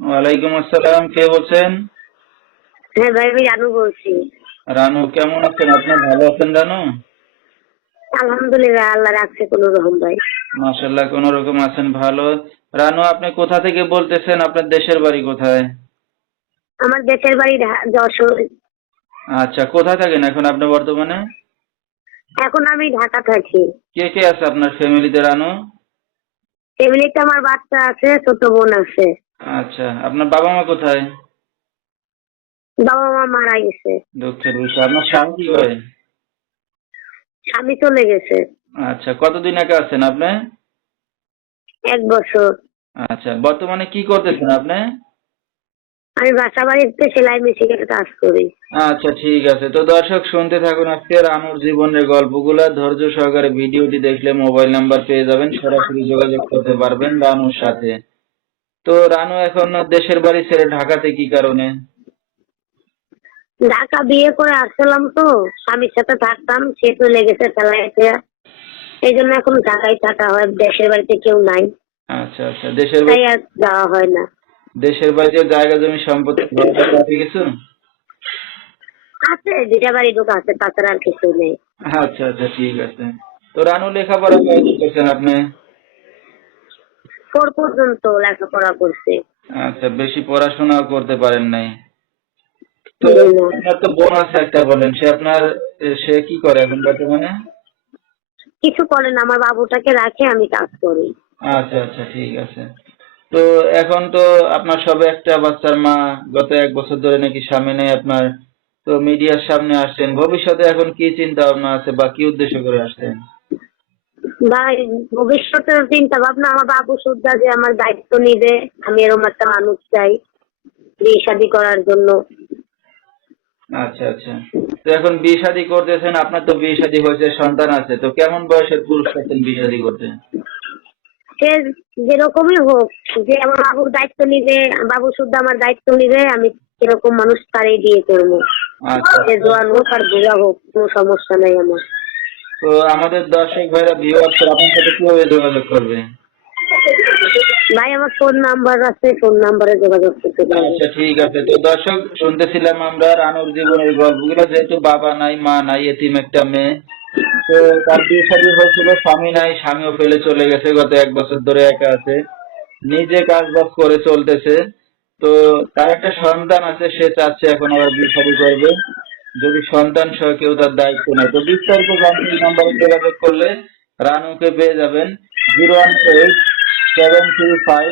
ওয়ালাইকুম আসসালাম কে বলছেন? হ্যাঁ ভাই আমি রানু বলছি। রানু কেমন আছেন? আপনি ভালো আছেন রানু? আলহামদুলিল্লাহ আল্লাহ রাখছে কোনো রকম ভাই। মাশাল্লাহ কোন রকম আছেন ভালো। রানু আপনি কোথা থেকে বলতেছেন? আপনার দেশের বাড়ি কোথায়? আমার দেশের বাড়ি যশোর। আচ্ছা কোথায় থাকেন এখন আপনি বর্তমানে? এখন আমি ঢাকা থাকি। কে কে আছে আপনার ফ্যামিলিতে রানু? ফ্যামিলিতে আমার বাচ্চা আছে ছোট বোন আছে। আচ্ছা আপনার বাবা মা কোথায়? বাবা মা মারা গেছে। দুঃখের বিষয়। আপনার স্বামী কি করে? স্বামী চলে গেছে। আচ্ছা কতদিন আগে আছেন আপনি? এক বছর। আচ্ছা বর্তমানে কি করতেছেন আপনি? আমি বাসা বাড়িতে সেলাই মেশিনের কাজ করি। আচ্ছা ঠিক আছে। তো দর্শক শুনতে থাকুন আজকে রানুর জীবনের গল্পগুলা। ধৈর্য সহকারে ভিডিওটি দেখলে মোবাইল নাম্বার পেয়ে যাবেন। সরাসরি যোগাযোগ করতে পারবেন রানুর সাথে। তো রানু এখন দেশের বাড়ি ছেড়ে ঢাকাতে কি কারণে? ঢাকা বিয়ে করে আসছিলাম তো। স্বামীর সাথে থাকতাম সে চলে গেছে চালাইতে এই জন্য এখন ঢাকায় থাকা হয়। দেশের বাড়িতে কেউ নাই। আচ্ছা আচ্ছা। দেশের বাড়ি যাওয়া হয় না। দেশের বাড়িতে জায়গা জমি সম্পত্তি আছে কিছু? আছে দুটা বাড়ি ঢোকা আছে তাছাড়া আর কিছু নেই। আচ্ছা আচ্ছা ঠিক আছে। তো রানু লেখাপড়া করছেন আপনি? ফোর পর্যন্ত লেখাপড়া করছে। আচ্ছা বেশি পড়াশোনাও করতে পারেন নাই। তো আপনার তো বোন আছে একটা বলেন সে আপনার সে কি করে এখন বর্তমানে? কিছু করে না আমার বাবুটাকে রাখে আমি কাজ করি। আচ্ছা আচ্ছা ঠিক আছে। তো এখন তো আপনার সবে একটা বাচ্চার মা গত এক বছর ধরে নাকি স্বামী নেই আপনার। তো মিডিয়ার সামনে আসছেন। ভবিষ্যতে এখন কি চিন্তা ভাবনা আছে বা কি উদ্দেশ্য করে আসছেন? ভাই ভবিষ্যতের চিন্তা ভাবনা আমার বাবু সুদ্ধা যে আমার দায়িত্ব নিবে আমি এরকম একটা মানুষ চাই বিয়ে শাদী করার জন্য। আচ্ছা আচ্ছা। তো এখন বিয়ে শাদী করতেছেন আপনার তো বিয়ে শাদী হয়েছে সন্তান আছে তো কেমন বয়সের পুরুষ আছেন বিয়ে শাদী করতে? সে যেরকমই হোক যে আমার বাবুর দায়িত্ব নিবে বাবু শুদ্ধ আমার দায়িত্ব নিবে আমি এরকম মানুষ তারই বিয়ে করব। আচ্ছা। জোয়ান হোক আর বুড়া হোক কোনো সমস্যা নেই আমার। তো আমাদের দর্শক ভাইরা ভিউয়ার্স আপনার সাথে কীভাবে যোগাযোগ করবে? ভাই আমার ফোন নাম্বার আছে ফোন নাম্বারে যোগাযোগ করতে পারবে আচ্ছা ঠিক আছে। তো দর্শক শুনতেছিলাম আমরা রানুর জীবনের গল্পগুলো যেহেতু বাবা নাই মা নাই এতিম একটা মেয়ে তো তার বিয়ে শাদী হয়েছিল স্বামী নাই স্বামীও ফেলে চলে গেছে গত এক বছর ধরে একা আছে। নিজে কাজ বাজ করে চলতেছে। তো তার একটা সন্তান আছে, সে চাচ্ছে এখন আবার বিয়ে করবে। যদি সন্তান সহ কেউ তার দায়িত্ব নেয়। তো বিস্তারিত জানতে নাম্বারে যোগাযোগ করলে রানুকে পেয়ে যাবেন। Zero one eight seven three five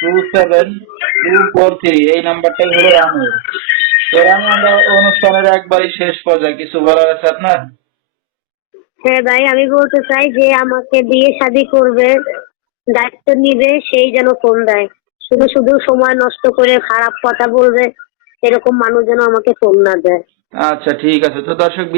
two seven two four three. এই নাম্বারটাই হলো রানুর। তো রানু, আমরা অনুষ্ঠানের একবারই শেষ পর্যায়ে কিছু বলার আছে আপনার? হ্যাঁ ভাই, আমি বলতে চাই যে আমাকে বিয়ে শাদী করবে। দায়িত্ব নিবে, সেই যেন ফোন দেয়। শুধু শুধু সময় নষ্ট করে খারাপ কথা বলবে, এরকম মানুষ যেন আমাকে ফোন না দেয়। আচ্ছা ঠিক আছে। তো দর্শক